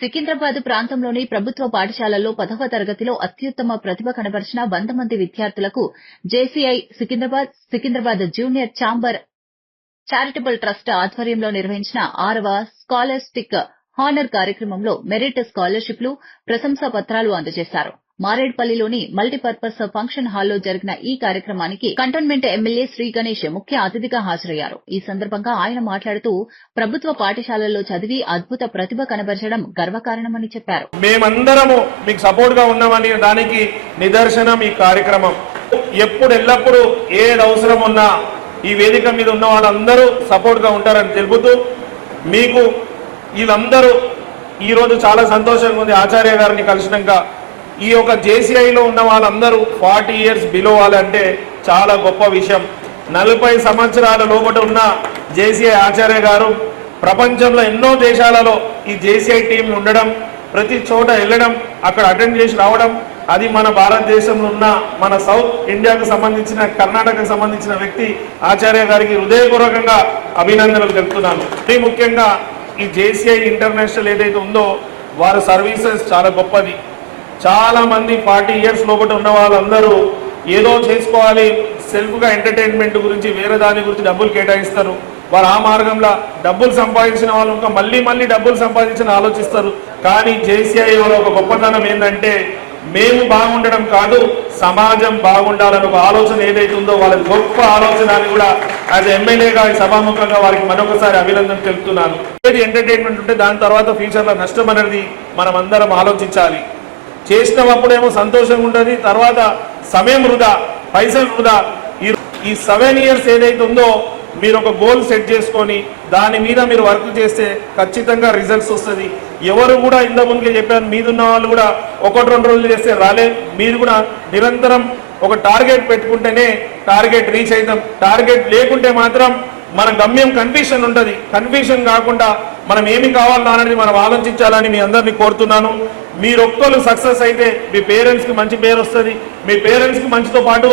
సికింద్రాబాద్ ప్రాంతంలోని ప్రభుత్వ పాఠశాలల్లో 10వ తరగతిలో అత్యుత్తమ ప్రతిభ కనబరిచిన 100 మంది విద్యార్థులకు JCI Secunderabad junior chamber charitable trust ఆధ్వర్యంలో నిర్వహించిన 6వ స్కాలర్స్టిక్ హానర్ కార్యక్రమంలో మెరిట్ స్కాలర్షిప్లు, ప్రశంసా పత్రాలు అందజేశారు. మారేడ్పల్లిలోని మల్టీపర్పస్ ఫంక్షన్ హాల్లో జరిగిన ఈ కార్యక్రమానికి కంటోన్మెంట్ ఎమ్మెల్యే శ్రీ గణేష్ ముఖ్య అతిథిగా హాజరయ్యారు. ఈ సందర్భంగా ఆయన మాట్లాడుతూ ప్రభుత్వ పాఠశాలల్లో చదివి అద్భుత ప్రతిభ కనబరచడం గర్వకారణమని చెప్పారు. మేమందరము మీకు సపోర్ట్ గా ఉన్నామని దానికి నిదర్శనం ఈ కార్యక్రమం. ఎల్లప్పుడూ ఏది అవసరం ఉన్నా ఈ వేదిక మీద ఉన్న వాళ్ళందరూ సపోర్ట్ గా ఉంటారని తెలుపుతూ, మీకు వీళ్ళందరూ ఈరోజు చాలా సంతోషంగా ఉంది. ఆచార్య గారిని కలిసినాక ఈ యొక్క జేసీఐలో ఉన్న వాళ్ళందరూ 40 years బిలో వాళ్ళంటే చాలా గొప్ప విషయం. 40 సంవత్సరాల లోపల ఉన్న జేసీఐ ఆచార్య గారు ప్రపంచంలో ఎన్నో దేశాలలో ఈ జేసీఐ టీం ఉండడం, ప్రతి చోట వెళ్ళడం, అక్కడ అటెండ్ చేసి రావడం, అది మన భారతదేశంలో ఉన్న మన సౌత్ ఇండియాకు సంబంధించిన కర్ణాటకకు సంబంధించిన వ్యక్తి ఆచార్య గారికి హృదయపూర్వకంగా అభినందనలు తెలుపుతున్నాను. అతి ముఖ్యంగా ఈ జేసీఐ ఇంటర్నేషనల్ ఏదైతే ఉందో వారి సర్వీసెస్ చాలా గొప్పది. చాలా మంది 40 years లోపల ఉన్న వాళ్ళందరూ ఏదో చేసుకోవాలి, సెల్ఫ్గా ఎంటర్టైన్మెంట్ గురించి వేరే దాని గురించి డబ్బులు కేటాయిస్తారు. వారు ఆ మార్గంలో డబ్బులు సంపాదించిన వాళ్ళు ఇంకా మళ్ళీ డబ్బులు సంపాదించిన ఆలోచిస్తారు. కానీ జేసీఐ ఒక గొప్పతనం ఏంటంటే మేము బాగుండడం కాదు, సమాజం బాగుండాలని ఒక ఆలోచన ఏదైతే ఉందో వాళ్ళకి గొప్ప ఆలోచన అని కూడా యాజ్ ఎమ్మెల్యేగా సభాముఖంగా వారికి మరొకసారి అభినందన తెలుపుతున్నాను. ఏది ఎంటర్టైన్మెంట్ ఉంటే దాని తర్వాత ఫ్యూచర్లో నష్టం అనేది మనం అందరం ఆలోచించాలి. చేసినప్పుడేమో సంతోషంగా ఉంటుంది, తర్వాత సమయం వృధా, పైసలు వృధా. ఈ 7 years ఏదైతే ఉందో మీరు ఒక గోల్ సెట్ చేసుకొని దాని మీద మీరు వర్క్ చేస్తే ఖచ్చితంగా రిజల్ట్స్ వస్తుంది. ఎవరు కూడా ఇంత ముందుకే చెప్పాను, మీదున్న వాళ్ళు కూడా 1-2 రోజులు చేస్తే రాలే. మీరు కూడా నిరంతరం ఒక టార్గెట్ పెట్టుకుంటేనే టార్గెట్ రీచ్ అవుతాం. టార్గెట్ లేకుంటే మాత్రం మన గమ్యం కన్ఫ్యూషన్ ఉంటుంది. కన్ఫ్యూషన్ కాకుండా మనం ఏమి కావాలో అనేది మనం ఆలోచించాలని మీ అందరినీ కోరుతున్నాను. మీరు ఒక్కరు సక్సెస్ అయితే మీ పేరెంట్స్కి మంచి పేరు వస్తుంది, మీ పేరెంట్స్కి మంచితో పాటు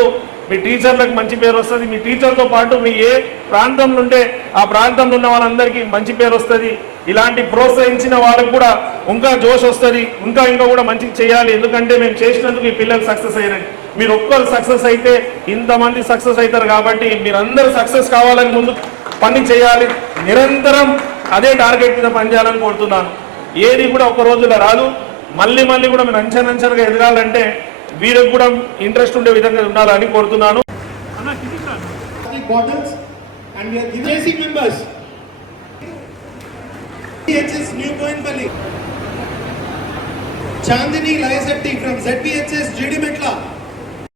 మీ టీచర్లకు మంచి పేరు వస్తుంది, మీ టీచర్తో పాటు మీ ఏ ప్రాంతంలో ఉంటే ఆ ప్రాంతంలో ఉన్న వాళ్ళందరికీ మంచి పేరు వస్తుంది. ఇలాంటి ప్రోత్సహించిన వాళ్ళకు కూడా ఇంకా జోష్ వస్తుంది, ఇంకా కూడా మంచిగా చేయాలి. ఎందుకంటే మేము చేసినందుకు ఈ పిల్లలు సక్సెస్ అయ్యారండి. మీరు ఒక్కరు సక్సెస్ అయితే ఇంతమంది సక్సెస్ అవుతారు. కాబట్టి మీరందరూ సక్సెస్ కావాలని ముందు పని చేయాలి. నిరంతరం అదే టార్గెట్ మీద పనిచేయాలని కోరుతున్నాను. ఏది కూడా ఒక రోజులో రాదు. మళ్ళీ కూడా మీరు అంచెనంచెలుగా ఎదగాలంటే వీరికి కూడా ఇంట్రెస్ట్ ఉండే విధంగా ఉండాలని కోరుతున్నాను. Chandini Layasetti from ZBHS GD Metla.